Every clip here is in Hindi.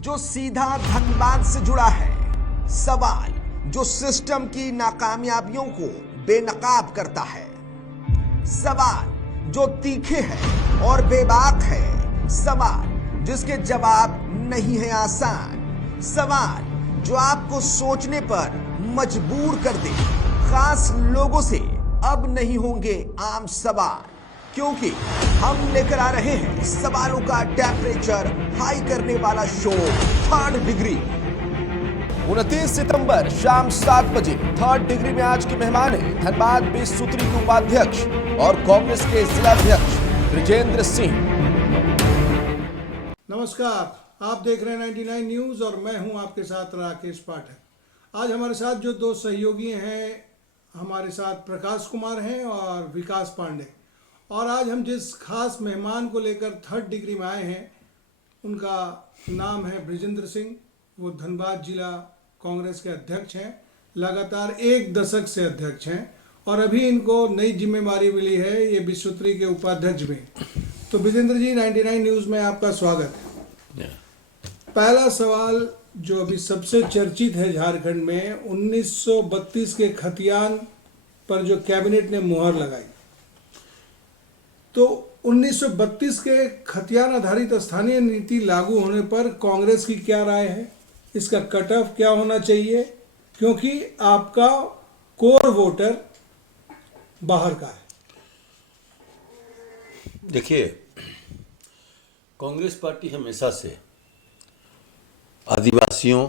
जो सीधा धनबाद से जुड़ा है, सवाल जो सिस्टम की नाकामयाबियों को बेनकाब करता है, सवाल जो तीखे है और बेबाक है, सवाल जिसके जवाब नहीं है आसान, सवाल जो आपको सोचने पर मजबूर कर दे। खास लोगों से अब नहीं होंगे आम सवाल, क्योंकि हम लेकर आ रहे हैं सवालों का टेम्परेचर हाई करने वाला शो थर्ड डिग्री। 29 सितंबर शाम 7 बजे थर्ड डिग्री में आज के मेहमान हैं धनबाद 20 सूत्री के उपाध्यक्ष और कांग्रेस के जिलाध्यक्ष ब्रिजेंद्र सिंह। नमस्कार, आप देख रहे हैं 99 न्यूज और मैं हूं आपके साथ राकेश पाठक। आज हमारे साथ जो दो सहयोगी हैं, हमारे साथ प्रकाश कुमार हैं और विकास पांडे। और आज हम जिस खास मेहमान को लेकर थर्ड डिग्री में आए हैं, उनका नाम है ब्रिजेंद्र सिंह। वो धनबाद जिला कांग्रेस के अध्यक्ष हैं, लगातार 1 दशक से अध्यक्ष हैं और अभी इनको नई जिम्मेदारी मिली है, ये विश्वत्री के उपाध्यक्ष भी। तो ब्रिजेंद्र जी, 99 न्यूज़ में आपका स्वागत है। पहला सवाल जो अभी सबसे चर्चित है झारखंड में, 1932 के खतियान पर जो कैबिनेट ने मुहर लगाई, तो 1932 के खतियान आधारित स्थानीय नीति लागू होने पर कांग्रेस की क्या राय है? इसका कट ऑफ क्या होना चाहिए, क्योंकि आपका कोर वोटर बाहर का है। देखिए, कांग्रेस पार्टी हमेशा से आदिवासियों,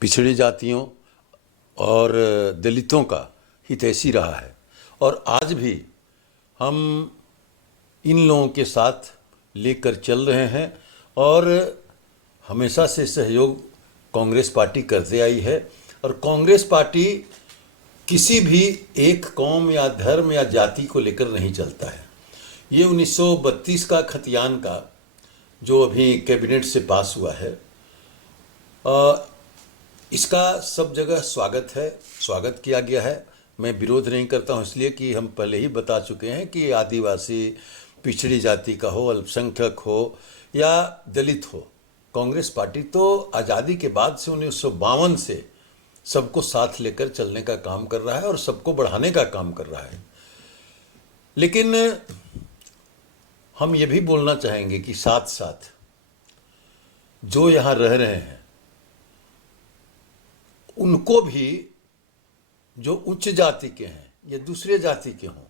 पिछड़ी जातियों और दलितों का हितैषी रहा है और आज भी हम इन लोगों के साथ लेकर चल रहे हैं और हमेशा से सहयोग कांग्रेस पार्टी करते आई है। और कांग्रेस पार्टी किसी भी एक कौम या धर्म या जाति को लेकर नहीं चलता है। ये 1932 का खतियान का जो अभी कैबिनेट से पास हुआ है, इसका सब जगह स्वागत किया गया है। मैं विरोध नहीं करता हूँ, इसलिए कि हम पहले ही बता चुके हैं कि आदिवासी, पिछड़ी जाति का हो, अल्पसंख्यक हो या दलित हो, कांग्रेस पार्टी तो आज़ादी के बाद से 1952 से सबको साथ लेकर चलने का काम कर रहा है और सबको बढ़ाने का काम कर रहा है। लेकिन हम ये भी बोलना चाहेंगे कि साथ साथ जो यहाँ रह रहे हैं उनको भी, जो उच्च जाति के हैं या दूसरे जाति के हों,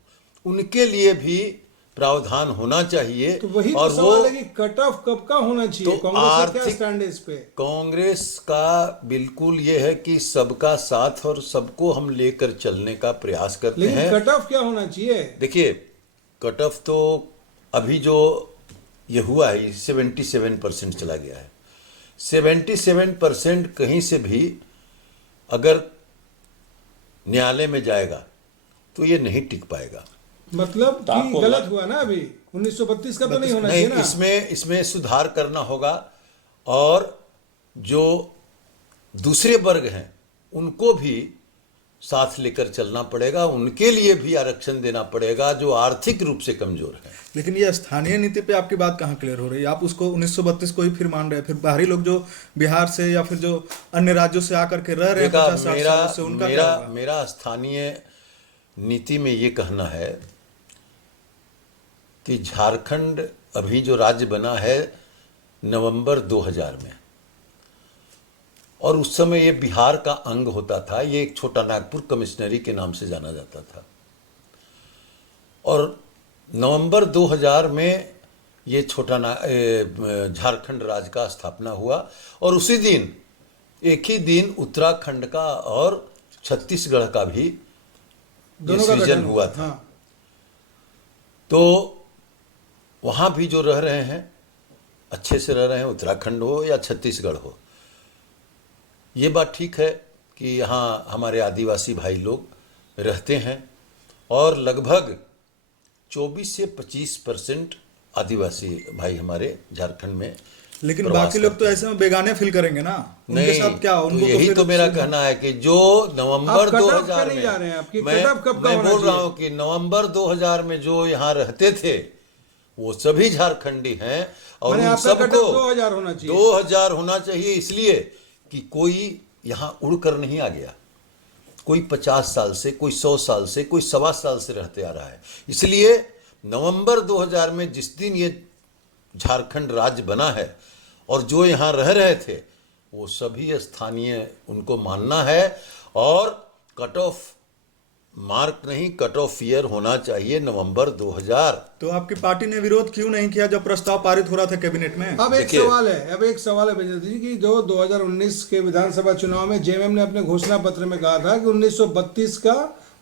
उनके लिए भी प्रावधान होना चाहिए। तो वही और तो सवाल है कि कट ऑफ कब का होना चाहिए? तो कांग्रेस का क्या स्टैंड है इस पे? कांग्रेस का बिल्कुल ये है कि सबका साथ और सबको हम लेकर चलने का प्रयास करते हैं। लेकिन कट ऑफ क्या होना चाहिए? देखिए, कट ऑफ तो अभी जो ये हुआ है 77% चला गया है। 77% कहीं से भी अगर न्यायालय में जाएगा तो ये नहीं टिक पाएगा। मतलब कि गलत हुआ ना, अभी 1932 का तो नहीं होना चाहिए ना। इसमें सुधार करना होगा और जो दूसरे वर्ग हैं उनको भी साथ लेकर चलना पड़ेगा, उनके लिए भी आरक्षण देना पड़ेगा जो आर्थिक रूप से कमजोर है। लेकिन ये स्थानीय नीति पे आपकी बात कहाँ क्लियर हो रही है? आप उसको 1932 को ही फिर मान रहे हैं, फिर बाहरी लोग जो बिहार से या फिर जो अन्य राज्यों से आकर के रह रहे हैं 50-60 सालों से, उनका क्या होगा? मेरा स्थानीय नीति में ये कहना है कि झारखंड अभी जो राज्य बना है नवंबर 2000 में, और उस समय ये बिहार का अंग होता था। ये एक छोटा नागपुर कमिश्नरी के नाम से जाना जाता था और नवंबर 2000 में ये झारखंड राज्य का स्थापना हुआ और उसी दिन, एक ही दिन उत्तराखंड का और छत्तीसगढ़ का भी सृजन हुआ था। हाँ। तो वहाँ भी जो रह रहे हैं अच्छे से रह रहे हैं, उत्तराखंड हो या छत्तीसगढ़ हो। ये बात ठीक है कि यहाँ हमारे आदिवासी भाई लोग रहते हैं और लगभग 24 से 25% आदिवासी भाई हमारे झारखंड में। लेकिन बाकी लोग तो ऐसे में बेगाने फील करेंगे ना, उनके नहीं, साथ क्या? उनको तो यही फिर तो मेरा कहना है कि जो नवंबर 2000 में, मैं बोल रहा हूँ कि नवंबर 2000 में जो यहाँ रहते थे वो सभी झारखंडी हैं और मैंने उन आपका कट ऑफ सबको 2000 होना चाहिए। 2000 होना चाहिए, इसलिए कि कोई यहाँ उड़कर नहीं आ गया। कोई 50 साल से, कोई 100 साल से, कोई 1.25 साल से रहते आ रहा है। इसलिए नवंबर 2000 में जिस दिन ये झारखंड राज्य बना है और जो यहाँ रह रहे थे वो सभी स्थानीय उनको मानना है, और कट ऑफ मार्क नहीं, कट ऑफ ईयर होना चाहिए नवंबर 2000। तो आपकी पार्टी ने विरोध क्यों नहीं किया जब प्रस्ताव पारित हो रहा था कैबिनेट में? अब एक सवाल है विजेंद्र जी की, जो 2019 के विधानसभा चुनाव में जेएमएम ने अपने घोषणा पत्र में कहा था कि 1932 का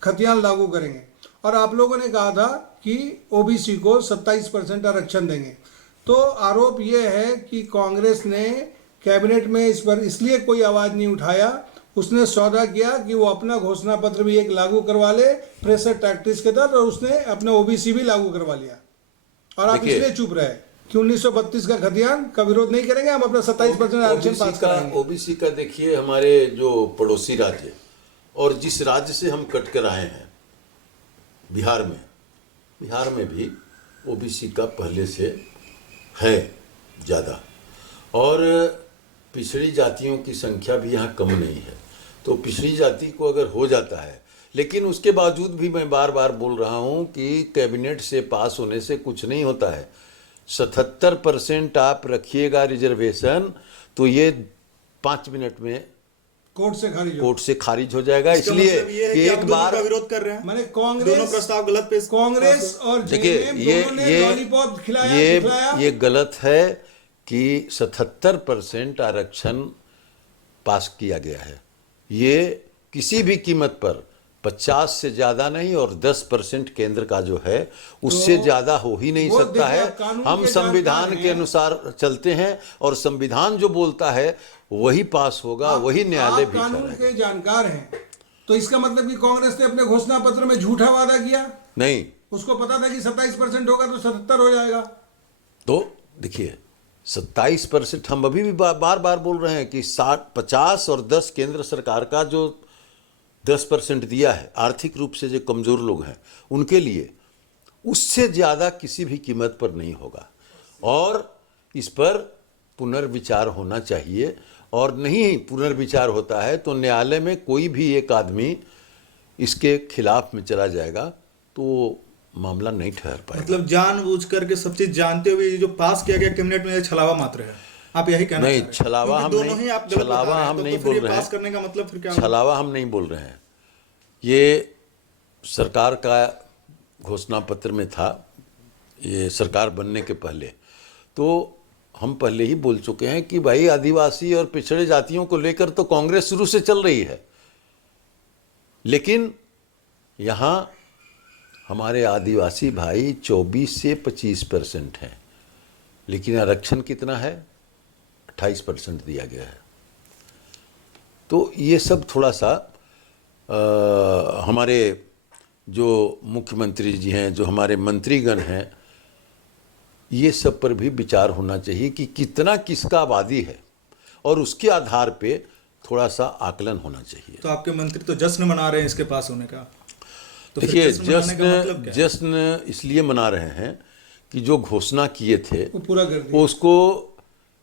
खतियान लागू करेंगे, और आप लोगों ने कहा था कि ओबीसी को 27% आरक्षण देंगे। तो आरोप ये है कि कांग्रेस ने कैबिनेट में इस पर इसलिए कोई आवाज नहीं उठाया, उसने सौदा किया कि वो अपना घोषणा पत्र भी एक लागू करवा ले प्रेशर टैक्टिस के तहत, और उसने अपना ओबीसी भी लागू करवा लिया, और आप इसलिए चुप रहे कि 1932 का खतियान का विरोध नहीं करेंगे, हम अपना 27% आरक्षण पास कराएंगे। ओबीसी का देखिए, हमारे जो पड़ोसी राज्य और जिस राज्य से हम कट कर आए हैं बिहार में भी ओबीसी का पहले से है ज़्यादा, और पिछड़ी जातियों की संख्या भी यहाँ कम नहीं है। तो पिछड़ी जाति को अगर हो जाता है, लेकिन उसके बावजूद भी मैं बार बार बोल रहा हूँ कि कैबिनेट से पास होने से कुछ नहीं होता है। 77% आप रखिएगा रिजर्वेशन, तो ये 5 मिनट में कोर्ट से खारिज हो जाएगा। इसलिए मतलब कि एक बार विरोध कर रहे हैं, मैंने कांग्रेस दोनों प्रस्ताव गलत पेश, कांग्रेस और जेएमएम दोनों ने लॉलीपॉप खिलाया। ये गलत है कि 77% आरक्षण पास किया गया है। ये किसी भी कीमत पर 50 से ज़्यादा नहीं, और 10% केंद्र का जो है उससे ज़्यादा हो ही नहीं सकता है। हम संविधान के अनुसार चलते हैं, और संविधान जो बोलता है वही पास होगा, वही न्यायालय भी कानून के जानकार हैं, तो इसका मतलब कि कांग्रेस ने अपने घोषणा पत्र में झूठा वादा किया नहीं। उसको पता था कि 27% होगा तो 77 हो जाएगा। तो देखिए 27%, हम अभी भी बार बार बोल रहे हैं कि 50 और 10 केंद्र सरकार का जो 10% दिया है आर्थिक रूप से जो कमज़ोर लोग हैं उनके लिए, उससे ज़्यादा किसी भी कीमत पर नहीं होगा, और इस पर पुनर्विचार होना चाहिए। और नहीं पुनर्विचार होता है तो न्यायालय में कोई भी एक आदमी इसके खिलाफ में चला जाएगा तो मामला नहीं ठहर पाएगा। मतलब जानबूझ करके सब चीज जानते हुए ये जो पास किया गया कैबिनेट में, ये छलावा मात्र है, आप यही कहना नहीं? चाह रहे हैं? छलावा हम दोनों नहीं, ही आप गलत बता रहे हैं, हम तो नहीं फिर बोल ये रहे पास हैं। करने का मतलब फिर क्या? छलावा हम नहीं बोल रहे हैं। ये सरकार का घोषणा पत्र में था, ये सरकार बनने के पहले, तो हम पहले ही बोल चुके हैं कि भाई आदिवासी और पिछड़े जातियों को लेकर तो कांग्रेस शुरू से चल रही है, लेकिन यहाँ हमारे आदिवासी भाई 24 से 25% हैं, लेकिन आरक्षण कितना है? 28% दिया गया है। तो ये सब थोड़ा सा हमारे जो मुख्यमंत्री जी हैं, जो हमारे मंत्रीगण हैं, ये सब पर भी विचार होना चाहिए कि कितना किसका आबादी है, और उसके आधार पे थोड़ा सा आकलन होना चाहिए। तो आपके मंत्री तो जश्न मना रहे हैं इसके पास होने का। तो देखिए जश्न इसलिए मना रहे हैं कि जो घोषणा किए थे वो पूरा कर दिया, उसको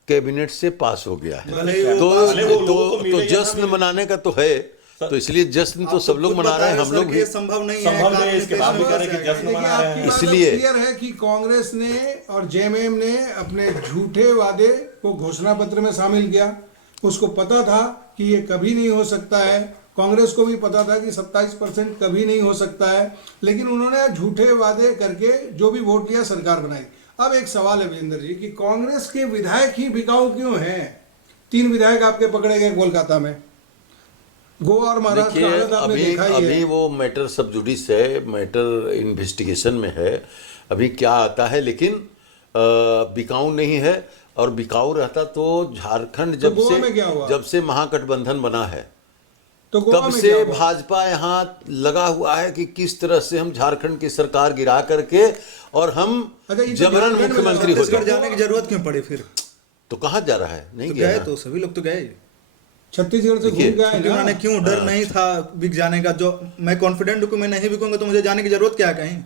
कैबिनेट से पास हो गया है। तो जश्न मनाने का तो है, तो इसलिए जश्न तो सब लोग मना रहे हैं, हम लोग भी। संभव नहीं है इसके बाद भी कह रहे हैं कि जश्न मना रहे हैं। इसलिए क्लियर है कि कांग्रेस ने और जेएमएम ने अपने झूठे वादे को घोषणा पत्र में शामिल किया। उसको पता था कि ये कभी नहीं हो सकता है, कांग्रेस को भी पता था कि 27% कभी नहीं हो सकता है, लेकिन उन्होंने झूठे वादे करके जो भी वोट लिया सरकार बनाई। अब एक सवाल है विजेंद्र जी कि कांग्रेस के विधायक ही बिकाऊ क्यों हैं? 3 विधायक आपके पकड़े गए कोलकाता में, गोवा और महाराष्ट्र का हालत आपने देखा ही है। अभी वो मैटर सब जुडिस है, मैटर इन्वेस्टिगेशन में है, अभी क्या आता है, लेकिन बिकाऊ नहीं है। और बिकाऊ रहता तो झारखंड जब से महागठबंधन बना है तो तब से भाजपा यहाँ लगा हुआ है कि किस तरह से हम झारखंड की सरकार गिरा करके और हम जबरन मुख्यमंत्री हो जाए। जाने की जरूरत क्यों पड़ी फिर? तो कहाँ जा रहा है? नहीं गया तो सभी लोग तो गए, छत्तीसगढ़ से घूम गए ना। क्यों डर नहीं था बिक जाने का? जो मैं कॉन्फिडेंट हूँ कि मैं नहीं बिकूंगा तो मुझे जाने की जरूरत क्या है कहीं?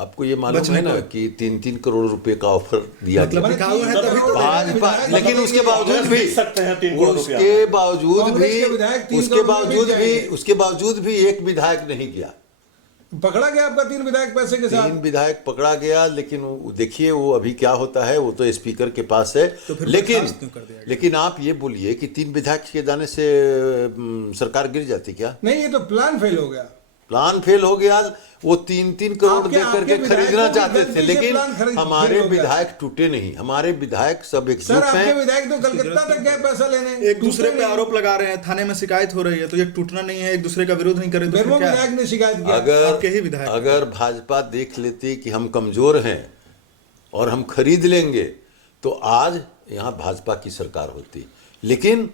आपको ये मालूम बचने है ना को। कि 3-3 करोड़ रुपए का ऑफर दिया मतलब गया बिकाऊ है तभी तो भाजपा, लेकिन उसके बावजूद भी जीत सकते हैं 3 करोड़ रुपया। उसके बावजूद कांग्रेस भी के विधायक 3 उसके करोड़ बावजूद रुपए भी जाएंगे। उसके बावजूद भी एक विधायक नहीं गया। पकड़ा गया आपका 3 विधायक पैसे के 3 साथ। विधायक पकड़ा गया, लेकिन देखिए वो अभी क्या होता है, वो तो स्पीकर के पास है। तो फिर लेकिन बर्खास्त क्यों कर दिया गया? लेकिन आप ये बोलिए कि 3 विधायक के जाने से सरकार गिर जाती क्या? नहीं, ये तो प्लान फेल हो गया। प्लान फेल हो गया। वो 3-3 करोड़ आपके- दे करके आपके विधायकों खरीदना की चाहते गलती थे, से लेकिन प्लान फेल हमारे हो गया। विधायक टूटे नहीं। हमारे विधायक सब सर, एकजुट आपके हैं। विधायक तो कलकत्ता तक गए पैसा लेने, एक दूसरे टूटे पे नहीं। आरोप लगा रहे हैं, थाने में शिकायत हो रही है, तो ये टूटना नहीं है, एक दूसरे का विरोध नहीं करे तो फिर बेरमो क्या है? विधायक ने शिकायत किया। आपके ही विधायक। अगर भाजपा देख लेती कि हम कमजोर हैं और हम खरीद लेंगे तो आज यहाँ भाजपा की सरकार होती। लेकिन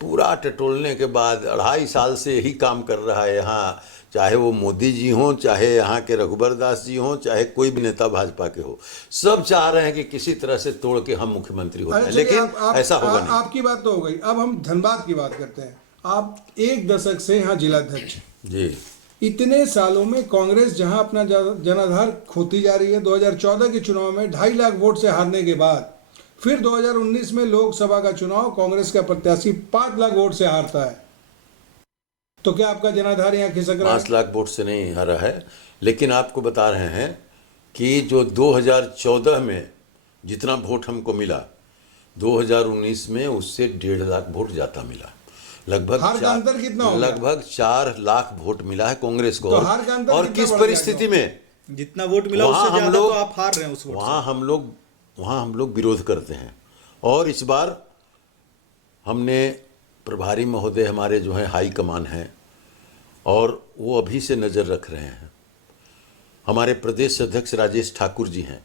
पूरा टटोलने के बाद 2.5 साल से यही काम कर रहा है यहाँ, चाहे वो मोदी जी हों, चाहे यहाँ के रघुबर दास जी हों, चाहे कोई भी नेता भाजपा के हो, सब चाह रहे हैं कि किसी तरह से तोड़ के हम मुख्यमंत्री होते हैं, अरे लेकिन चलिए, ऐसा होगा नहीं। आपकी बात तो हो गई। अब हम धनबाद की बात करते हैं। आप 1 दशक से यहाँ जिलाध्यक्ष हैं। जी, इतने सालों में कांग्रेस जहां अपना जनाधार खोती जा रही है, 2014 के चुनाव में 2.5 लाख वोट से हारने के बाद फिर 2019 में लोकसभा का चुनाव कांग्रेस का प्रत्याशी 5 लाख वोट से हारता है, तो क्या आपका जनाधार यहाँ खिसक रहा 5 है? लाख वोट से नहीं हारा है, लेकिन आपको बता रहे हैं कि जो 2014 में जितना वोट हमको मिला, 2019 में उससे 1.5 लाख वोट ज़्यादा मिला। लगभग हार का अंतर कितना हो गया? लगभग 4 लाख वोट मिला है कांग्रेस को। तो हार का अंतर और कितना किस बढ़ गया परिस्थिति में जितना वोट मिला वहाँ उससे हम ज्यादा तो लोग- आप हार रहे हैं उस वोट से। वहाँ हम लोग विरोध करते हैं। और इस बार हमने प्रभारी महोदय हमारे जो हैं हाई कमान हैं, और वो अभी से नज़र रख रहे हैं। हमारे प्रदेश अध्यक्ष राजेश ठाकुर जी हैं,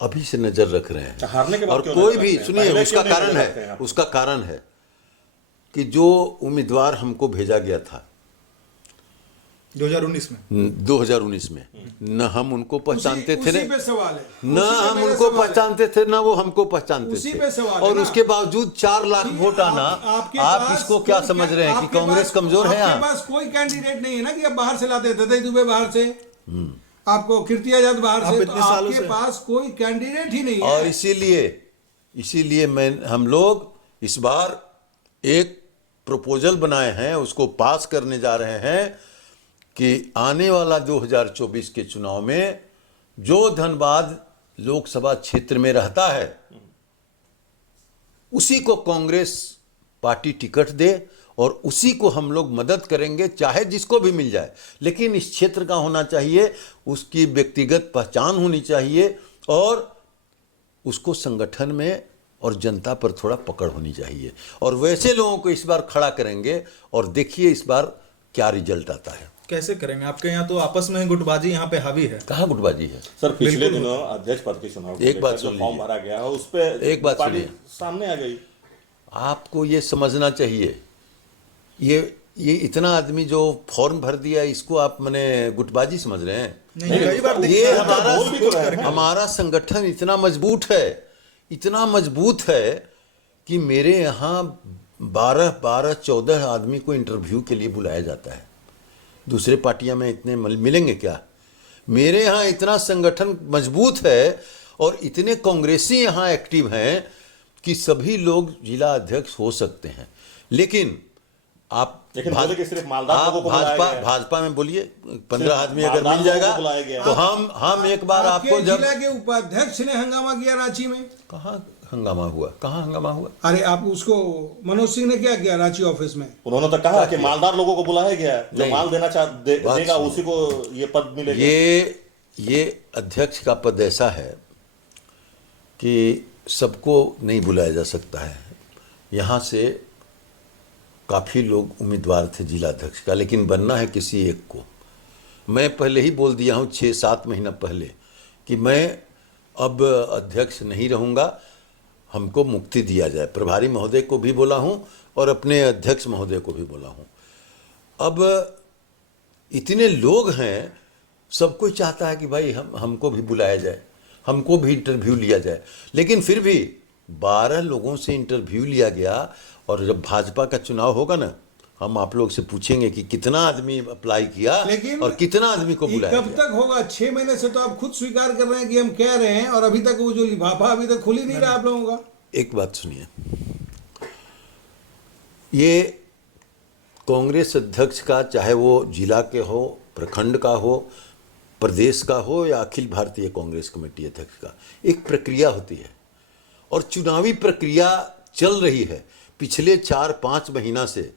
अभी से नज़र रख रहे हैं। हारने के बाद और क्यों कोई नजर भी रखते हैं? सुनिए, पहले उसका क्यों नहीं कारण नजर रखते हैं है, आप? उसका कारण है कि जो उम्मीदवार हमको भेजा गया था 2019 में 2019 में, न हम उनको पहचानते थे, उसी पे सवाल है। न उसी पे हम मेरा उनको सवाल है। पहचानते थे, न वो हमको पहचानते उसी थे। पे सवाल है और ना। उसके बावजूद 4 लाख कि वोट आना, आपके आप पास इसको क्या कोई समझ रहे हैं कि आपके कांग्रेस पास- कमजोर है? आपके यहाँ पास कोई कैंडिडेट नहीं है ना कि आप बाहर से लाते थे दुबे बाहर से, आपको कीर्ति आजाद बाहर आप से, तो इतने सालों आपके से- पास कोई कैंडिडेट ही नहीं और है। इसीलिए हम लोग इस बार एक प्रपोजल बनाए हैं, उसको पास करने जा रहे हैं कि आने वाला 2024 के चुनाव में जो धनबाद लोकसभा क्षेत्र में रहता है उसी को कांग्रेस पार्टी टिकट दे, और उसी को हम लोग मदद करेंगे, चाहे जिसको भी मिल जाए, लेकिन इस क्षेत्र का होना चाहिए, उसकी व्यक्तिगत पहचान होनी चाहिए, और उसको संगठन में और जनता पर थोड़ा पकड़ होनी चाहिए। और वैसे लोगों को इस बार खड़ा करेंगे, और देखिए इस बार क्या रिजल्ट आता है। कैसे करेंगे? आपके यहाँ तो आपस में गुटबाजी यहाँ पे हावी है। कहाँ गुटबाजी है? सर, पिछले दिनों अध्यक्ष पद के चुनाव को एक बात लेकर जो सुन फॉर्म लीजिए। भरा गया है उस पे एक बात पार्टी सुनिए। सामने आ गई। आपको ये समझना चाहिए, ये इतना आदमी जो फॉर्म भर दिया, इसको आप मने गुटबाजी समझ रहे हैं? नहीं, कई बार ये दिखता है, हमारा बोल भी तो रहे हैं। हमारा संगठन इतना मजबूत है कि मेरे यहाँ 14 आदमी को इंटरव्यू के लिए बुलाया जाता है। दूसरे पार्टियां में इतने मिलेंगे क्या? मेरे यहाँ इतना संगठन मजबूत है, और इतने कांग्रेसी यहाँ एक्टिव हैं कि सभी लोग जिला अध्यक्ष हो सकते हैं। लेकिन बोले कि सिर्फ मालदार लोगों को बुलाया गया है। भाजपा में बोलिए 15 आदमी अगर मालदार मिल लोगों जाएगा को बुलाया गया है। तो हम एक बार आपके आपको जब जिला के उपाध्यक्ष ने हंगामा किया रांची में। कहाँ हंगामा हुआ? अरे आप उसको, मनोज सिंह ने क्या किया रांची ऑफिस में? उन्होंने तो कहा कि मालदार लोगों को बुलाया गया है, जो नहीं। माल देना बात देगा सुनिए। उसी को ये पद मिलेगा। ये अध्यक्ष का पद ऐसा है कि सबको नहीं बुलाया जा सकता है। यहाँ से काफ़ी लोग उम्मीदवार थे जिला अध्यक्ष का, लेकिन बनना है किसी एक को। मैं पहले ही बोल दिया हूँ 6-7 महीना पहले कि मैं अब अध्यक्ष नहीं रहूँगा, हमको मुक्ति दिया जाए। प्रभारी महोदय को भी बोला हूँ और अपने अध्यक्ष महोदय को भी बोला हूँ। अब इतने लोग हैं, सब कोई चाहता है कि भाई हमको भी बुलाया जाए, हमको भी इंटरव्यू लिया जाए, लेकिन फिर भी 12 लोगों से इंटरव्यू लिया गया। और जब भाजपा का चुनाव होगा ना, हम आप लोग से पूछेंगे कि कितना आदमी अप्लाई किया लेकिन और कितना आदमी को ये बुलाया कब तक होगा? 6 महीने से तो आप खुद स्वीकार कर रहे हैं कि हम कह रहे हैं, और अभी तक वो जो लिफाफा अभी तक खुल ही नहीं रहा आप लोगों का। एक बात सुनिए, ये कांग्रेस अध्यक्ष का, चाहे वो जिला के हो, प्रखंड का हो, प्रदेश का हो या अखिल भारतीय कांग्रेस कमेटी अध्यक्ष का, एक प्रक्रिया होती है और चुनावी प्रक्रिया चल रही है। पिछले 4-5 महीना से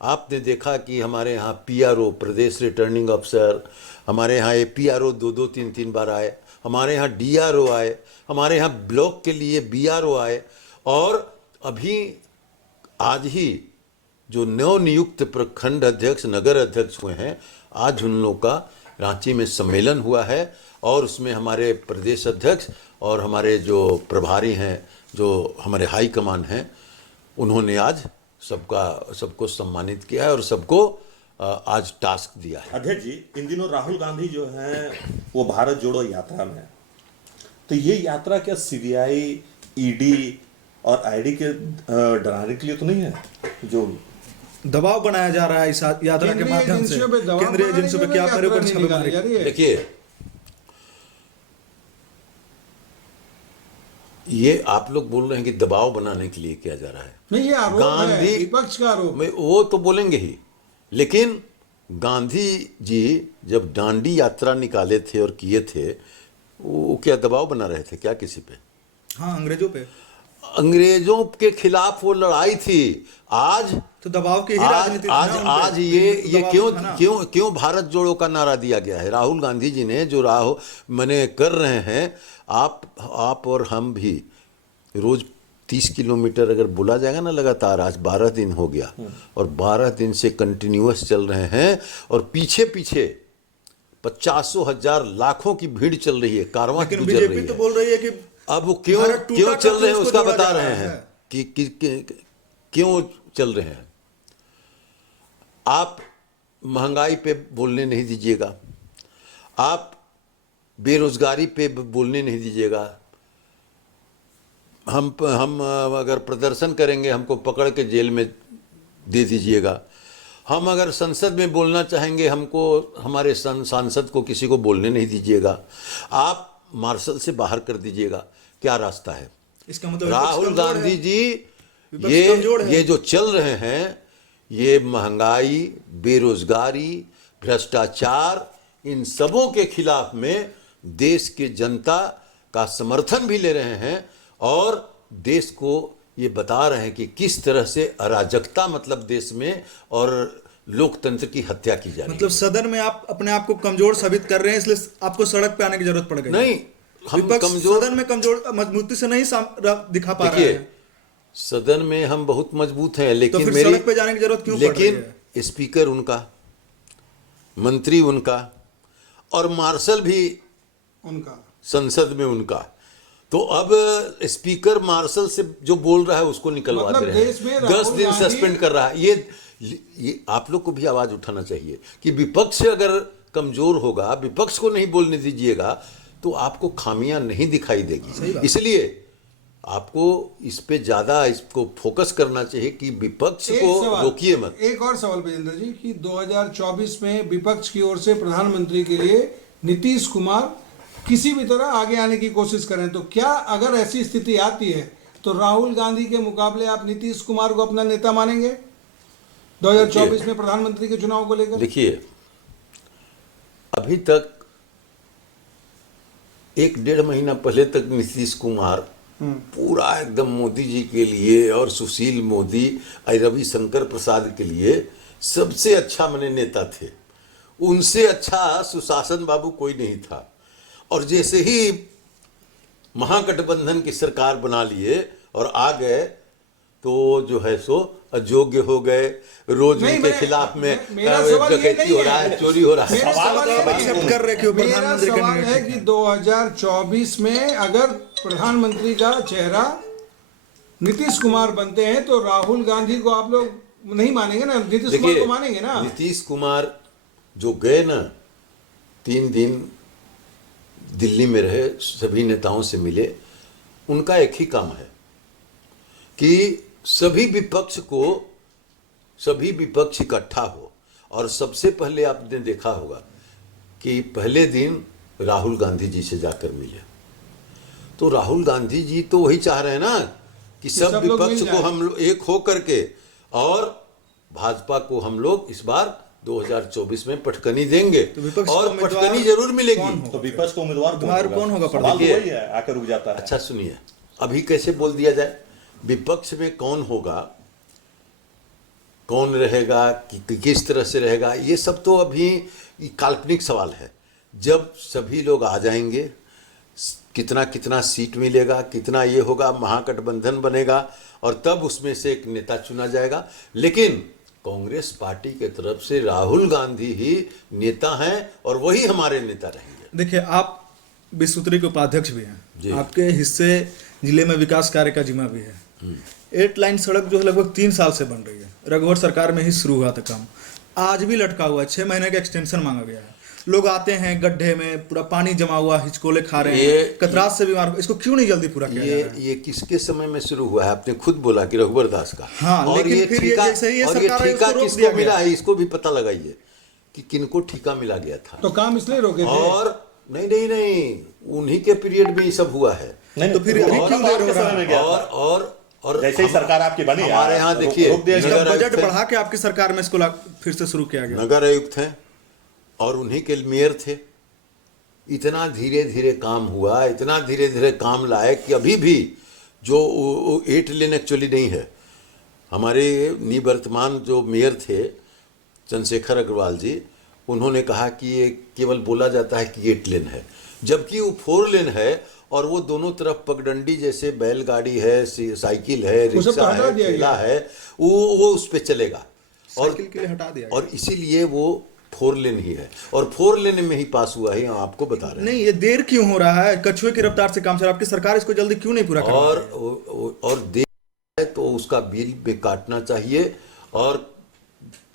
आपने देखा कि हमारे यहाँ पीआरओ, प्रदेश रिटर्निंग अफसर, हमारे यहाँ ये पीआरओ 2-2, 3-3 बार आए, हमारे यहाँ डीआरओ आए, हमारे यहाँ ब्लॉक के लिए बीआरओ आए, और अभी आज ही जो नवनियुक्त प्रखंड अध्यक्ष, नगर अध्यक्ष हुए हैं, आज उन लोगों का रांची में सम्मेलन हुआ है और उसमें हमारे प्रदेश अध्यक्ष और हमारे जो प्रभारी हैं, जो हमारे हाई कमान हैं, उन्होंने आज सबको सम्मानित किया है और सबको आज टास्क दिया है। अध्यक्ष जी, इन दिनों राहुल गांधी जो हैं वो भारत जोड़ो यात्रा में है, तो ये यात्रा क्या सीबीआई, ईडी और आईडी के डराने के लिए तो नहीं है? जो दबाव बनाया जा रहा है इस यात्रा के माध्यम से केंद्रीय एजेंसियों पे, क्या आप मेरे ऊपर छापेमारी? देखिए, ये आप लोग बोल रहे हैं कि दबाव बनाने के लिए किया जा रहा है। नहीं, ये आरोप है, विपक्ष का आरोप। में वो तो बोलेंगे ही, लेकिन गांधी जी जब दांडी यात्रा निकाले थे और किए थे, वो क्या दबाव बना रहे थे क्या किसी पे? हाँ, अंग्रेजों पे, अंग्रेजों के खिलाफ वो लड़ाई थी। आज तो दबाव की ही राजनीति आज ये क्यों भारत जोड़ो का नारा दिया गया है? राहुल गांधी जी ने जो मने कर रहे हैं, आप और हम भी रोज 30 किलोमीटर अगर बोला जाएगा ना लगातार, आज 12 दिन हो गया और 12 दिन से कंटिन्यूअस चल रहे हैं और पीछे 50,000 लाखों की भीड़ चल रही है, कारवां गुजर रही है। बीजेपी तो बोल रही है कि अब वो क्यों चल रहे हैं उसका बता रहे हैं कि क्यों चल रहे हैं। आप महंगाई पे बोलने नहीं दीजिएगा, आप बेरोजगारी पे बोलने नहीं दीजिएगा। हम अगर प्रदर्शन करेंगे हमको पकड़ के जेल में दे दीजिएगा। हम अगर संसद में बोलना चाहेंगे, हमको हमारे सांसद को किसी को बोलने नहीं दीजिएगा। आप मार्शल से बाहर कर दीजिएगा। क्या रास्ता है? इसका मतलब राहुल गांधी जी ये जो चल रहे हैं, ये महंगाई, बेरोजगारी, भ्रष्टाचार, इन सबों के खिलाफ में देश की जनता का समर्थन भी ले रहे हैं और देश को ये बता रहे हैं कि किस तरह से अराजकता मतलब देश में और लोकतंत्र की हत्या की जा रही है। मतलब सदन में आप अपने आप को कमजोर साबित कर रहे हैं, इसलिए आपको सड़क पे आने की जरूरत पड़ गई। नहीं, हम कमजोर, सदन में कमजोर मजबूती से नहीं दिखा पा रहे हैं। सदन में हम बहुत मजबूत हैं, लेकिन तो फिर सड़क पे जाने की जरूरत क्यों पड़ रही है? लेकिन स्पीकर उनका, मंत्री उनका और मार्शल भी उनका, संसद में उनका। तो अब स्पीकर मार्शल से जो बोल रहा है उसको निकलवा दे रहे हैं, 10 दिन सस्पेंड कर रहा है। ये आप लोग को भी आवाज उठाना चाहिए कि विपक्ष अगर कमजोर होगा, विपक्ष को नहीं बोलने दीजिएगा तो आपको खामियां नहीं दिखाई देगी। इसलिए आपको इस पे ज्यादा इसको फोकस करना चाहिए कि विपक्ष को रोकिए मत। एक और सवाल विजेंद्र जी, कि 2024 में विपक्ष की ओर से प्रधानमंत्री के लिए नीतीश कुमार किसी भी तरह आगे आने की कोशिश करें, तो क्या अगर ऐसी स्थिति आती है तो राहुल गांधी के मुकाबले आप नीतीश कुमार को अपना नेता मानेंगे 2024 में प्रधानमंत्री के चुनाव को लेकर? देखिए, अभी तक 1-1.5 महीना पहले तक नीतीश कुमार पूरा एकदम मोदी जी के लिए और सुशील मोदी, रविशंकर प्रसाद के लिए सबसे अच्छा मने नेता थे। उनसे अच्छा सुशासन बाबू कोई नहीं था। और जैसे ही महागठबंधन की सरकार बना लिए और आ गए तो जो है सो अयोग्य हो गए। रोज उनके खिलाफ में डकैती हो रहा है, चोरी हो रहा है। मेरा सवाल है कि 2024 में अगर प्रधानमंत्री का चेहरा नीतीश कुमार बनते हैं तो राहुल गांधी को आप लोग नहीं मानेंगे ना? नीतीश कुमार को मानेंगे ना? नीतीश कुमार जो गए ना, 3 दिन दिल्ली में रहे, सभी नेताओं से मिले, उनका एक ही काम है कि सभी विपक्ष को सभी विपक्ष इकट्ठा हो। और सबसे पहले आपने देखा होगा कि पहले दिन राहुल गांधी जी से जाकर मिले, तो राहुल गांधी जी तो वही चाह रहे हैं ना कि सब लोग विपक्ष मिल को जाएं। हम लोग एक हो करके और भाजपा को हम लोग इस बार 2024 में पटकनी देंगे तो विपक्ष और का उम्मीदवार पटकनी जरूर कौन मिलेगी। होगा? तो विपक्ष का उम्मीदवार कौन होगा? सवाल तो देखिए, वही है, आकर रुक जाता है। अच्छा सुनिए, अभी कैसे बोल दिया जाए विपक्ष में कौन होगा, कौन रहेगा, किस तरह से रहेगा, ये सब तो अभी काल्पनिक सवाल है। जब सभी लोग आ जाएंगे, कितना कितना सीट मिलेगा, कितना ये होगा, महागठबंधन बनेगा और तब उसमें से एक नेता चुना जाएगा। लेकिन कांग्रेस पार्टी के तरफ से राहुल गांधी ही नेता हैं और वही हमारे नेता रहेंगे। देखिए, आप विश्व सूत्री के उपाध्यक्ष भी जी। हैं, आपके हिस्से जिले में विकास कार्य का जिम्मा भी है। 8 लाइन सड़क जो है लगभग 3 साल से बन रही है, रघुवर सरकार में ही शुरू हुआ था काम, आज भी लटका हुआ है। 6 महीने का एक्सटेंशन मांगा गया है। लोग आते हैं गड्ढे में, पूरा पानी जमा हुआ, हिचकोले खा रहे हैं, कतरास से बीमार। इसको क्यों नहीं जल्दी पूरा किया जा रहा है? ये किसके समय में शुरू हुआ है? आपने खुद बोला कि रघुवर दास का। हाँ, और लेकिन ये फिर ये ठेका, जैसे ही ये और ये सरकार है, ठेका उसको रोक किसको दिया मिला गया। है, इसको भी पता लगाइए कि किनको ठेका मिला गया था। तो काम इसलिए रोके थे। और नहीं, उन्हीं के पीरियड में ये सब हुआ है। नहीं, तो फिर अभी और क्यों देर हो आपके रहा समय में है? गया था। और जैसे ही सरकार आपकी बनी, हमारे यहाँ देखिए, रोक दिया इसका नगर बजट आयुक्त बढ़ा के आपकी सरकार में इसको फिर से शुरू किया गया। नगर आयुक्त हैं और उन्हीं के मेयर थे। इतना धीरे धीरे काम हुआ, इतना धीरे धीरे काम लाए कि अभी भी जो 8 लेन एक्चुअली नहीं है। हमारे निवर्तमान जो मेयर थे चंद्रशेखर अग्रवाल जी, उन्होंने कहा कि ये केवल बोला जाता है कि 8 लेन है, जबकि वो 4 लेन है और वो दोनों तरफ पगडंडी जैसे बैलगाड़ी है, साइकिल है, रिक्शा है, ठेला है, वो उस पे चलेगा। और साइकिल के लिए हटा दिया गया। और इसीलिए वो 4 लेन ही है और 4 लेन में ही पास हुआ है, हम आपको बता रहे हैं। नहीं, ये देर क्यों हो रहा है? कछुए की रफ्तार से काम चल रहा है, आपकी सरकार इसको जल्दी क्यों नहीं पूरा कर रही है? और देर है तो उसका बिल में काटना चाहिए, और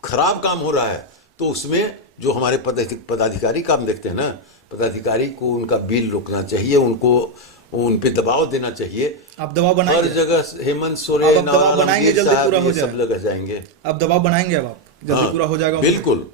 खराब काम हो रहा है तो उसमें जो हमारे पदाधिकारी काम देखते हैं ना, पदाधिकारी को उनका बिल रोकना चाहिए, उनको उन पे दबाव देना चाहिए। आप दबाव बनाएंगे? हर जगह हेमंत सोरेन, अब दबाव बनाएंगे, जल्दी पूरा हो जाए। सब लग जाएंगे। अब दबाव बनाएंगे, अब आप जल्दी हाँ, पूरा हो जाएगा? बिल्कुल।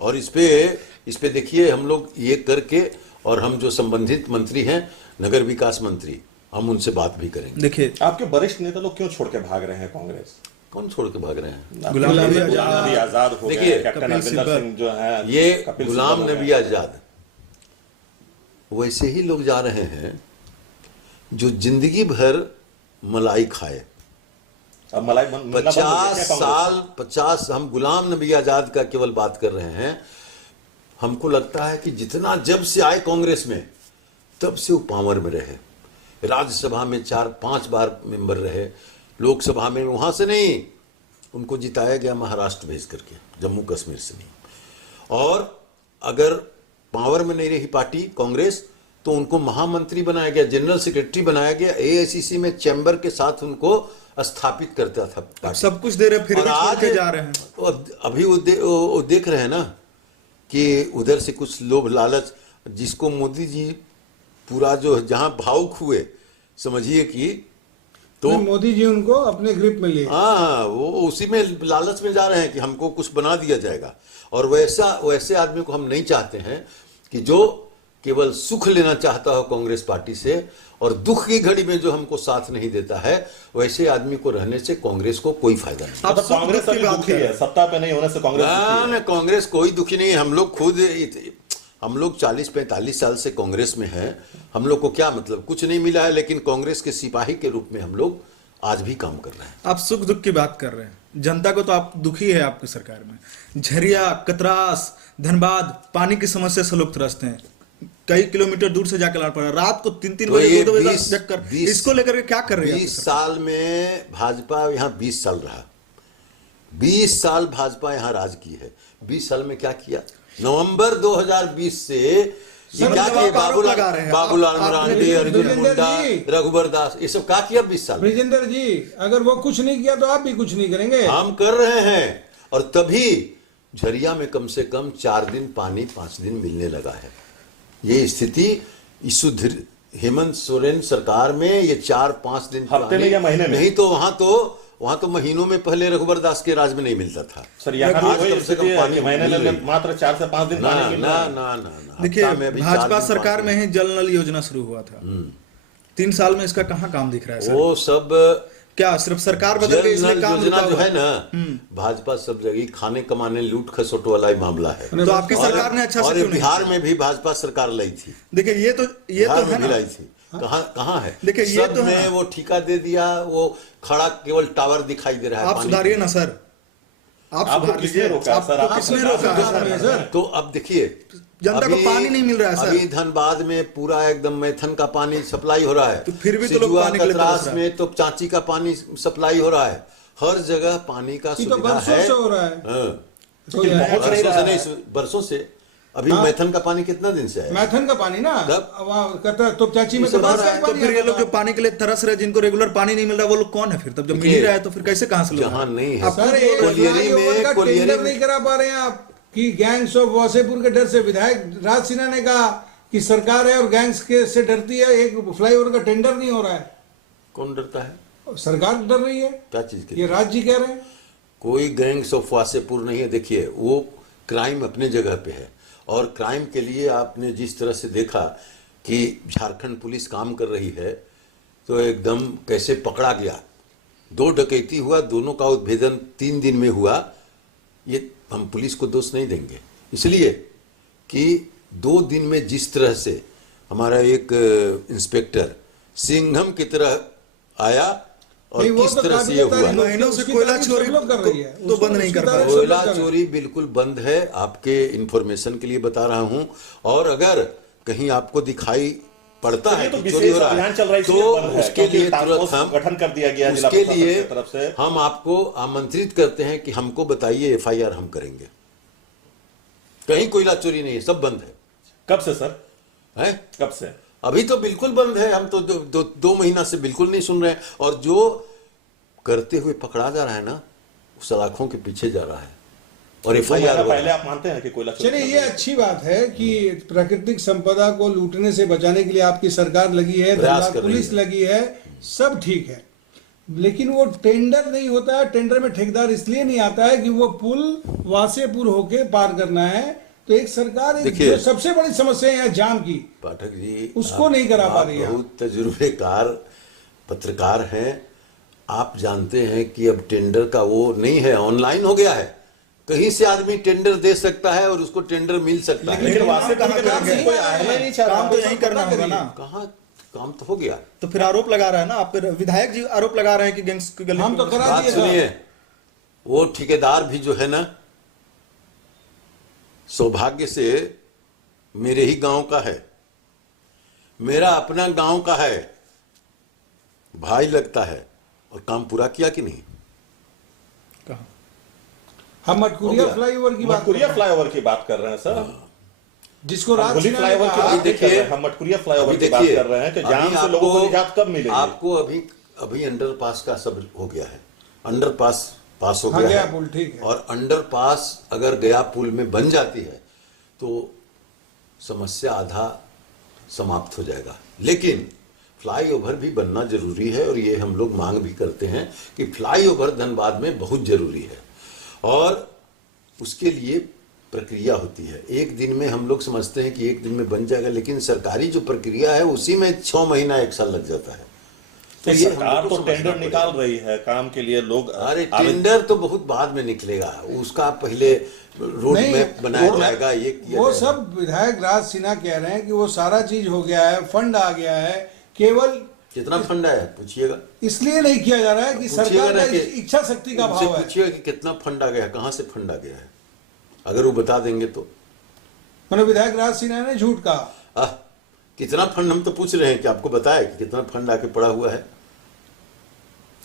और इस पे देखिए, हम लोग ये करके, और हम जो संबंधित मंत्री हैं, नगर विकास मंत्री, हम उनसे बात भी करेंगे। देखिए, आपके वरिष्ठ नेता लोग क्यों छोड़ के भाग रहे हैं कांग्रेस? कौन छोड़ के भाग रहे हैं? गुलाम नबी आजाद हो गए, देखिए, कैप्टन कपिल अमरिंदर सिब्बल, सिंह जो है, ये कपिल गुलाम सिब्बल हो नबी गए। आजाद वैसे ही लोग जा रहे हैं जो जिंदगी भर मलाई खाए। अब मलाई मिलना बंद हो गया 50 क्या कांग्रेस? साल 50 हम गुलाम नबी आजाद का केवल बात कर रहे हैं। हमको लगता है कि जितना जब से आए कांग्रेस में, तब से वो पावर में रहे। राज्यसभा में 4-5 बार मेंबर रहे, लोकसभा में वहां से नहीं, उनको जिताया गया महाराष्ट्र भेज करके, जम्मू कश्मीर से नहीं। और अगर पावर में नहीं रही पार्टी कांग्रेस, तो उनको महामंत्री बनाया गया, जनरल सेक्रेटरी बनाया गया, एआईसीसी में चैम्बर के साथ उनको स्थापित करता था अब पार्टी। सब कुछ दे रहे, फिर और भी छोड़ आज के जा रहे हैं। अभी वो देख रहे हैं ना कि उधर से कुछ लोभ लालच, जिसको मोदी जी पूरा जो जहां भावुक हुए, समझिए कि तो मोदी जी उनको अपने ग्रिप में लिए। हाँ, वो उसी में लालच में जा रहे हैं कि हमको कुछ बना दिया जाएगा। और वैसे आदमी को हम नहीं चाहते हैं कि जो केवल सुख लेना चाहता हो कांग्रेस पार्टी से, और दुख की घड़ी में जो हमको साथ नहीं देता है, वैसे आदमी को रहने से कांग्रेस को कोई फायदा नहीं। आप मतलब कांग्रेस अभी दुखी है, सत्ता पे नहीं होने से कांग्रेस दुखी है। कांग्रेस कोई दुखी नहीं है। हम लोग 40-45 साल से कांग्रेस में हैं। हम लोग को क्या मतलब, कुछ नहीं मिला है, लेकिन कांग्रेस के सिपाही के रूप में हम लोग आज भी काम कर रहे हैं। आप सुख दुख की बात कर रहे हैं, जनता को तो आप दुखी है आपकी सरकार में। झरिया, कतरास, धनबाद पानी की समस्या से लोग त्रस्त हैं। कई किलोमीटर दूर से जाकर लाना पड़ा, रात को 3-3 बजे 2 बजे चक्कर। इसको लेकर के क्या कर रही है? 20 साल में भाजपा यहाँ 20 साल रहा, 20 साल भाजपा यहाँ राज की है। 20 साल में क्या किया? नवंबर 2020 से ये क्या किया? बाबूलाल मरांडी, अर्जुन मुंडा, रघुवर दास, ये सब क्या किया 20 साल में? ब्रिजेंद्र जी, अगर वो कुछ नहीं किया तो आप भी कुछ नहीं करेंगे। हम कर रहे हैं, और तभी झरिया में कम से कम 4 दिन पानी, 5 दिन मिलने लगा है। ये स्थिति हेमंत सोरेन सरकार में ये 4-5 दिन हफ्ते में या महीने में? नहीं तो वहां तो वहां तो महीनों में पहले रघुवर दास के राज में नहीं मिलता था। सर यहाँ आज भी कम वही से कम स्थिति है पानी कि महीने मिल में रही है। मात्र 4 से 5 दिन ना पानी मिल ना रहा है। ना ना देखिए हफ्ता में अभी 4 भाजपा दिन, सरकार 5 में ही जल नल योजना शुरू हुआ था। 3 साल में इसका कहाँ काम दिख रहा है दिन। सर? वो सब क्या सिर्फ सरकार बदल गई जल इसलिए नल काम योजना रुका जो हुआ है ना, भाजपा सब जगह खाने कमाने लूट खसोट वाला ही मामला है। तो आपकी सरकार ने अच्छा से और क्यों नहीं बिहार में भी भाजपा सरकार लाई थी, देखिए ये तो बिहार है में भी ना। लाई थी। कहाँ कहाँ है? देखिए, ये सब तो है में ना। वो ठिका दे दिया, वो खड़ा केवल टावर दिखाई दे रहा है। आप पानी सुधारिए ना सर, आप आपको सुधारिए। किसने रोका सर? आपको किसने रोका है सर? तो अब देखिए जनता को अभी- पानी नहीं मिल रहा है सर। अभी धनबाद में पूरा एकदम मैथन का पानी सप्लाई हो रहा है, तो फिर भी तो लोग सिजुआ, पानी के लिए तरस कतरास रहा है। में तो चांची का पानी सप्लाई हो रहा है। हर जगह पानी का ये तो सुविधा बरसों है। से हो रहा है। हाँ। तो ये है। बहुत नहीं बरसों रहा से है। नहीं, बरसों से। अभी हाँ। मैथन का पानी कितना दिन से है? मैथन का पानी ना तब? वहाँ कतर तोपचाची में उसे तो भर बरस रहा का है, पानी तो फिर ये आता लोग जो था। पानी के लिए तरस रहे, जिनको रेगुलर पानी नहीं मिल रहा, वो लोग कौन है फिर? तब जब मिल ही रहा है तो फिर कैसे कहाँ से लोग जहाँ नहीं है। आप- सर एक कोलियरी फ्लाईओवर का कोलियरी टेंडर में- नहीं करा पा रहे हैं आप कि गैंग्स ऑफ वासेपुर के डर से। विधायक राज सिन्हा ने कहा कि सरकार है और गैंग्स के से डरती है, एक फ्लाईओवर का टेंडर नहीं हो रहा है। कौन डरता है? सरकार डर रही है, क्या चीज के? ये राज्य कह रहे हैं। कोई गैंग्स ऑफ वासेपुर नहीं है। देखिए वो क्राइम अपने जगह पे है, और क्राइम के लिए आपने जिस तरह से देखा कि झारखंड पुलिस काम कर रही है, तो एकदम कैसे पकड़ा गया। 2 डकैती हुआ, दोनों का उद्भेदन 3 दिन में हुआ। ये हम पुलिस को दोष नहीं देंगे, इसलिए कि 2 दिन में जिस तरह से हमारा एक इंस्पेक्टर सिंघम की तरह आया और नहीं, वो किस तो तरह से ये काबिल हुआ। तारीफ है। महीनों से उसकी कोयला तारीफ चोरी सब लोग कर रही है। तो बंद नहीं उसकी कर पा तारीफ रहे। सब लोग कोयला कर रहे हैं। चोरी बिल्कुल बंद है, आपके इंफॉर्मेशन के लिए बता रहा हूं। और अगर कहीं आपको दिखाई पड़ता तो है ये तो कि चोरी विशेष हो रहा अभियान है, चल रहा है, इसलिए तो बंद है, उसके क्योंकि लिए टास्क तुरंत फोर्स हम गठन कर दिया गया जिला उसके प्रशासन लिए की तरफ से। हम आपको आमंत्रित करते हैं कि हमको बताइए, FIR हम करेंगे। कहीं कोयला चोरी नहीं है, सब बंद है। कब से सर? हैं? कब से? अभी तो बिल्कुल बंद है। हम तो 2 महीना से बिल्कुल नहीं सुन रहे हैं, और जो करते हुए पकड़ा जा रहा है ना, सलाखों के पीछे जा रहा है और 2 FIR महीना हो रहा पहले है। आप मानते हैं कि कोयला चोरी चलिए कर ये रही है? अच्छी बात है कि प्राकृतिक संपदा को लूटने से बचाने के लिए आपकी सरकार लगी है, प्रयास धनबाद कर रही पुलिस है। लगी है, सब ठीक है। लेकिन वो टेंडर नहीं होता है। टेंडर में ठेकेदार इसलिए नहीं आता है कि वो पुल वासेपुर होके पार करना है। तो एक सरकार देखिए, जो सबसे बड़ी समस्या है यहाँ जाम की, पाठक जी, उसको नहीं करा पा आप रही है। बहुत तजुर्बेकार पत्रकार हैं। आप जानते हैं कि अब टेंडर का वो नहीं है, ऑनलाइन हो गया है। कहीं से आदमी टेंडर दे सकता है और उसको टेंडर मिल सकता है। लेकिन वासे कहाँ के नाम से करेंगे? कोई आना ही नहीं चाह रहा। काम तो यही करना होगा ना। कहाँ काम तो हो गया। तो फिर आरोप लगा रहा है ना आप पे, विधायक जी आरोप लगा रहे हैं कि गैंग्स की गली हम तो करा बात दिए सुनिए, साहब। वो ठेकेदार भी जो है ना, सौभाग्य से मेरे ही गांव का है, मेरा अपना गांव का है, भाई लगता है। और काम पूरा किया कि नहीं? कहाँ? हम मटकुरिया हो गया। फ्लाईओवर की बात कर मटकुरिया रहे हैं, फ्लाईओवर की बात कर रहे हैं सर। जिसको हम राज गोली सिन्हा ने फ्लाईओवर की कहा, बात नहीं कर रहे देखिए, हैं, हम मटकुरिया फ्लाईओवर अभी की बात देखिए, कर रहे हैं कि जाम अभी से लोगों को आपको- निजात कब मिलेगी? आपको अभी अंडरपास का सब हो गया है। अंडरपास पास हो हाँ, गया गया है। पुल, ठीक है। और अंडरपास अगर गया पुल में बन जाती है तो समस्या आधा समाप्त हो जाएगा। लेकिन फ्लाईओवर भी बनना जरूरी है, और ये हम लोग मांग भी करते हैं कि फ्लाईओवर धनबाद में बहुत जरूरी है। और उसके लिए प्रक्रिया होती है। एक दिन में हम लोग समझते हैं कि एक दिन में बन जाएगा, लेकिन सरकारी जो प्रक्रिया है उसी में 6 महीना 1 साल लग जाता है। तो ये हम सरकार लोग को तो समझना टेंडर पड़ेगा। निकाल रही है काम के लिए। लोग अरे टेंडर तो बहुत बाद में निकलेगा, उसका पहले रोड नहीं, मैप बनाया वो- जाएगा, ये किया वो जाएगा। सब विधायक राज सिन्हा कह रहे हैं कि वो सारा चीज हो गया है, फंड आ गया है, केवल कितना फंड आया पूछिएगा, इसलिए नहीं किया जा रहा है कि पूछिएगा सरकार ना का कि इच्छा शक्ति का उनसे भाव है। पूछिएगा कि कितना फंड आ गया, कहाँ से फंड आ गया है। अगर वो बता देंगे तो मैंने विधायक राज सिन्हा ने झूठ कहा। कितना फंड, हम तो पूछ रहे हैं कि आपको बताया कि कितना फंड आके पड़ा हुआ है।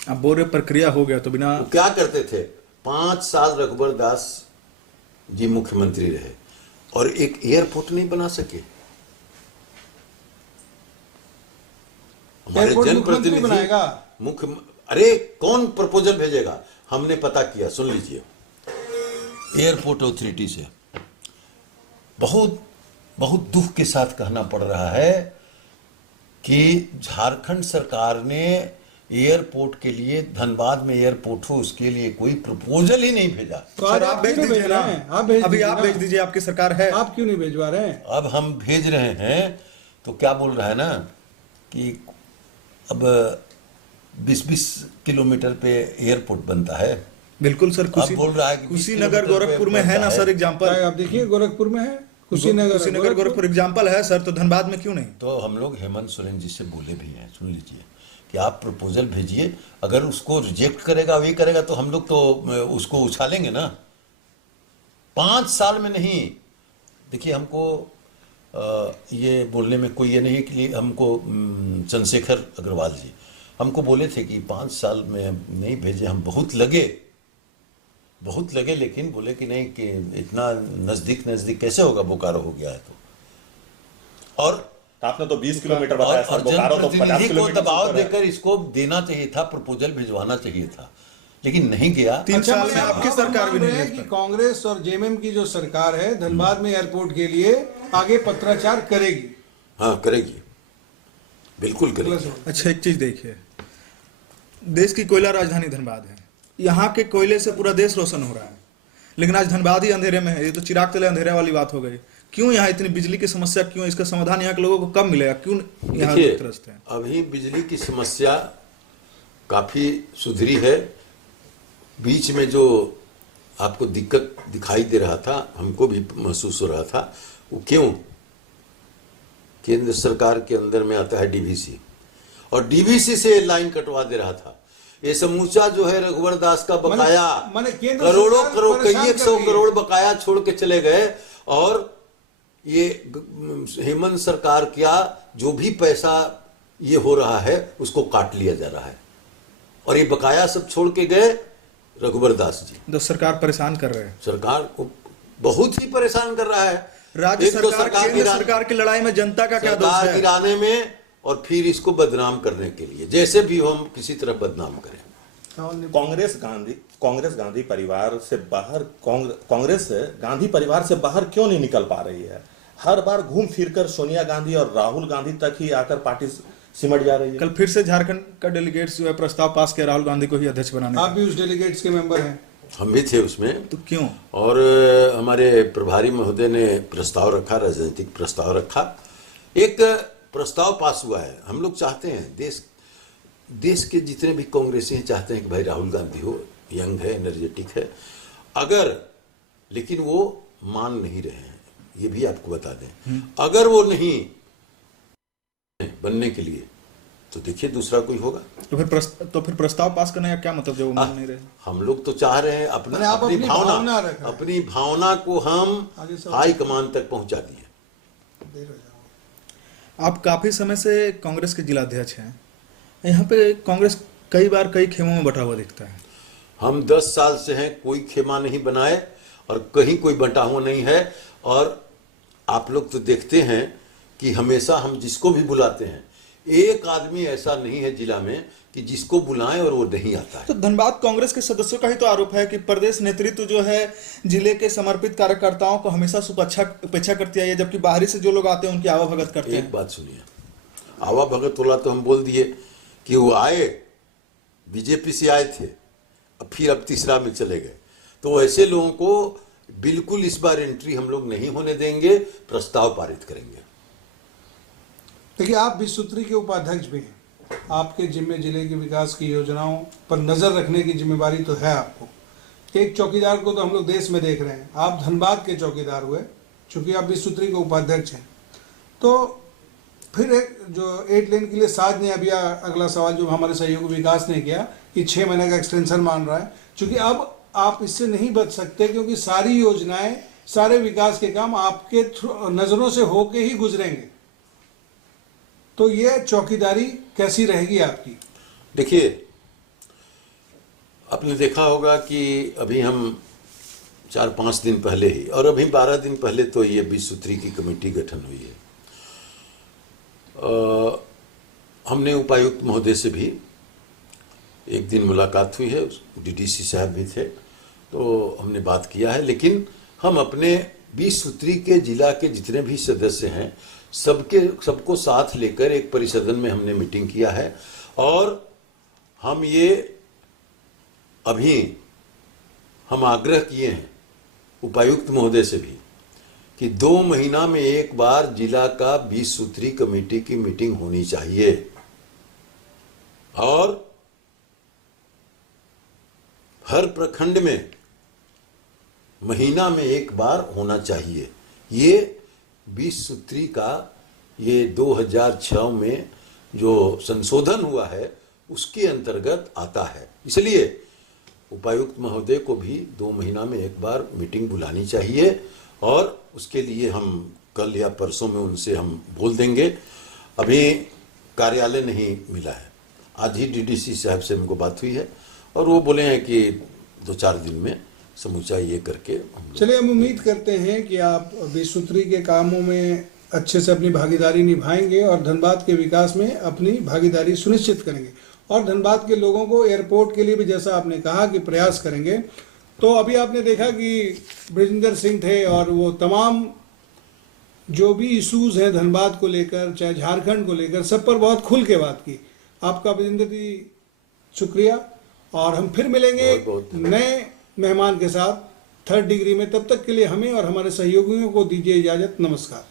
अब बोल रहे प्रक्रिया हो गया तो बिना वो क्या करते थे, 5 साल रघुवर दास जी मुख्यमंत्री रहे और एक एयरपोर्ट नहीं बना सके। हमारे एयरपोर्ट मुख्यमंत्री जनप्रतिनिधि बनाएगा। मुख्य, अरे कौन प्रपोजल भेजेगा? हमने पता किया, सुन लीजिए, एयरपोर्ट अथॉरिटी से बहुत बहुत दुख के साथ कहना पड़ रहा है कि झारखंड सरकार ने एयरपोर्ट के लिए, धनबाद में एयरपोर्ट हो उसके लिए कोई प्रपोजल ही नहीं भेजा। तो आज सर आप भेज क्यों नहीं दीजिए ना, रहे हैं? आप भेज अभी दीजिए आप ना। भेज दीजिए, आपकी सरकार है। आप क्यों नहीं भेजवा रहे हैं? अब हम भेज रहे हैं तो क्या बोल रहा है ना कि अब 20-20 किलोमीटर पे एयरपोर्ट बनता है। बिल्कुल सर, बोल रहा है कि 20 कुशीनगर किलोमीटर गोरखपुर में है ना बनता सर है। एग्जाम्पल। आप देखिए गोरखपुर में है, कुशीनगर गोरखपुर एग्जाम्पल है सर, तो धनबाद में क्यों नहीं? तो हम लोग हेमंत सोरेन जी से बोले भी हैं, सुन लीजिए, कि आप प्रपोजल भेजिए, अगर उसको रिजेक्ट करेगा वही करेगा तो हम लोग तो उसको उछालेंगे ना। 5 साल में नहीं। देखिए हमको ये बोलने में कोई ये नहीं कि हमको चंद्रशेखर अग्रवाल जी हमको बोले थे कि 5 साल में नहीं भेजे, हम बहुत लगे, लेकिन बोले कि नहीं, कि इतना नज़दीक कैसे होगा, बोकारो हो गया है तो। और आपने तो 20 किलोमीटर बताया सर, बोकारो तो 50 जनप्रतिनिधि को किलोमीटर दबाव ऊपर है। देकर इसको देना चाहिए था, प्रपोजल भिजवाना चाहिए था, लेकिन नहीं गया। 3 साल में मतलब आपकी आप सरकार भी मान नहीं रहे हैं भेज कि पाई। कांग्रेस और जेएमएम की जो सरकार है धनबाद में एयरपोर्ट के लिए आगे पत्राचार करेगी। हाँ करेगी, बिल्कुल करेगी। अच्छा एक चीज देखिए, देश की कोयला राजधानी धनबाद है, यहाँ के कोयले से पूरा देश रोशन हो रहा है, लेकिन आज धनबाद ही अंधेरे में है। ये तो चिराग तले अंधेरे वाली बात हो गई। क्यों यहाँ इतनी बिजली की समस्या, क्यों? इसका समाधान यहाँ के लोगों को कब मिलेगा? क्यों यहाँ देखिए, त्रस्त है? अभी बिजली की समस्या काफी सुधरी है। बीच में जो आपको दिक्कत दिखाई दे रहा था, हमको भी महसूस हो रहा था, वो क्यों? केंद्र सरकार के अंदर में आता है डीवीसी, और डीवीसी से लाइन कटवा दे रहा था। ये समूचा जो है रघुवर दास का बकाया, माने केंद्र करोड़ों सरकार करोड़, परेशान कई कर 100 रही है। करोड़ बकाया छोड़ के चले गए, और ये हेमंत सरकार क्या, जो भी पैसा ये हो रहा है उसको काट लिया जा रहा है, और ये बकाया सब छोड़ के गए रघुवर दास जी। तो सरकार परेशान कर रहे हैं, सरकार को बहुत ही परेशान कर रहा है। राज्य एक तो सरकार केंद्र सरकार की लड़ाई में जनता का क्या दोष सरकार है? गिराने में, और फिर इसको बदनाम करने के लिए, जैसे भी हम किसी तरह बदनाम करें। कांग्रेस गांधी परिवार से बाहर, कांग्रेस गांधी परिवार से बाहर क्यों नहीं निकल पा रही है? हर बार घूम फिरकर सोनिया गांधी और राहुल गांधी तक ही आकर पार्टी सिमट जा रही है। कल फिर से झारखंड का डेलीगेट्स जो है प्रस्ताव पास किया राहुल गांधी को ही अध्यक्ष बनाने आप का। भी उस डेलीगेट्स के मेंबर हैं। हम भी थे उसमें, तो क्यों? और हमारे प्रभारी महोदय ने प्रस्ताव रखा, राजनीतिक प्रस्ताव रखा, एक प्रस्ताव पास हुआ है। हम लोग चाहते हैं, देश के जितने भी कांग्रेसी हैं चाहते हैं कि भाई राहुल गांधी हो, यंग है, एनर्जेटिक है, अगर, लेकिन वो मान नहीं रहे हैं, ये भी आपको बता दें। अगर वो नहीं बनने के लिए, तो देखिए दूसरा कोई होगा। तो फिर प्रस्ताव पास करने का क्या मतलब जब वो मान नहीं रहे? हम लोग तो चाह रहे हैं मैंने आप अपनी अपनी भावना रखें। अपनी भावना को हम आगे से हाई कमान तक पहुंचा दिए। देर हो जाओ। आप काफी समय से कांग्रेस के जिलाध्यक्ष हैं, यहाँ पे कांग्रेस कई बार कई खेमों में बटा हुआ दिखता है। हम 10 साल से हैं, कोई खेमा नहीं बनाए और कहीं कोई बटा हुआ नहीं है। और आप लोग तो देखते हैं कि हमेशा हम जिसको भी बुलाते हैं, एक आदमी ऐसा नहीं है जिला में कि जिसको बुलाएं और वो नहीं आता है। तो धनबाद कांग्रेस के सदस्यों का ही तो आरोप है कि प्रदेश नेतृत्व जो है जिले के समर्पित कार्यकर्ताओं को हमेशा उपेक्षा करती है, जबकि बाहरी से जो लोग आते हैं उनकी आवाभगत करते हैं। एक बात सुनिए, आवा भगत वाला तो हम बोल दिए कि वो आए, बीजेपी से आए थे, अब तीसरा में चले गए। तो ऐसे लोगों को बिल्कुल इस बार एंट्री हम लोग नहीं होने देंगे, प्रस्ताव पारित करेंगे। देखिए, आप विश्व सूत्री के उपाध्यक्ष भी हैं, आपके जिम्मे जिले के विकास की योजनाओं पर नजर रखने की जिम्मेवारी तो है आपको। एक चौकीदार को तो हम लोग देश में देख रहे हैं, आप धनबाद के चौकीदार हुए, चूंकि आप विश्व सूत्री के उपाध्यक्ष हैं। तो फिर एक जो 8 लेन के लिए साध ने अभी अगला सवाल जो हमारे सहयोगी विकास ने किया कि 6 महीने का एक्सटेंशन मान रहा है, चूंकि अब आप इससे नहीं बच सकते, क्योंकि सारी योजनाएं, सारे विकास के काम आपके नजरों से होके ही गुजरेंगे। तो ये चौकीदारी कैसी रहेगी आपकी? देखिए, आपने देखा होगा कि अभी हम 4-5 दिन पहले ही, और अभी 12 दिन पहले तो ये विश्व सूत्री की कमेटी गठन हुई है। हमने उपायुक्त महोदय से भी एक दिन मुलाकात हुई है, डीडीसी साहब भी थे, तो हमने बात किया है। लेकिन हम अपने विश्व सूत्री के जिला के जितने भी सदस्य हैं सबको साथ लेकर एक परिसदन में हमने मीटिंग किया है, और हम ये अभी हम आग्रह किए हैं उपायुक्त महोदय से भी कि 2 महीना में एक बार जिला का 20 सूत्री कमेटी की मीटिंग होनी चाहिए और हर प्रखंड में महीना में एक बार होना चाहिए। ये 20 सूत्री का ये 2006 में जो संशोधन हुआ है उसके अंतर्गत आता है। इसलिए उपायुक्त महोदय को भी 2 महीना में एक बार मीटिंग बुलानी चाहिए और उसके लिए हम कल या परसों में उनसे हम बोल देंगे। अभी कार्यालय नहीं मिला है, आज ही डीडीसी साहब से हमको बात हुई है और वो बोले हैं कि 2-4 दिन में समूचा ये करके चलिए, हम उम्मीद करते हैं कि आप 20 सूत्री के कामों में अच्छे से अपनी भागीदारी निभाएंगे और धनबाद के विकास में अपनी भागीदारी सुनिश्चित करेंगे और धनबाद के लोगों को एयरपोर्ट के लिए भी, जैसा आपने कहा, कि प्रयास करेंगे। तो अभी आपने देखा कि बृजिंदर सिंह थे और वो तमाम जो भी इश्यूज है धनबाद को लेकर, चाहे झारखंड को लेकर, सब पर बहुत खुल के बात की। आपका बृजिंदर जी शुक्रिया और हम फिर मिलेंगे नए मेहमान के साथ 3rd डिग्री में। तब तक के लिए हमें और हमारे सहयोगियों को दीजिए इजाज़त। नमस्कार।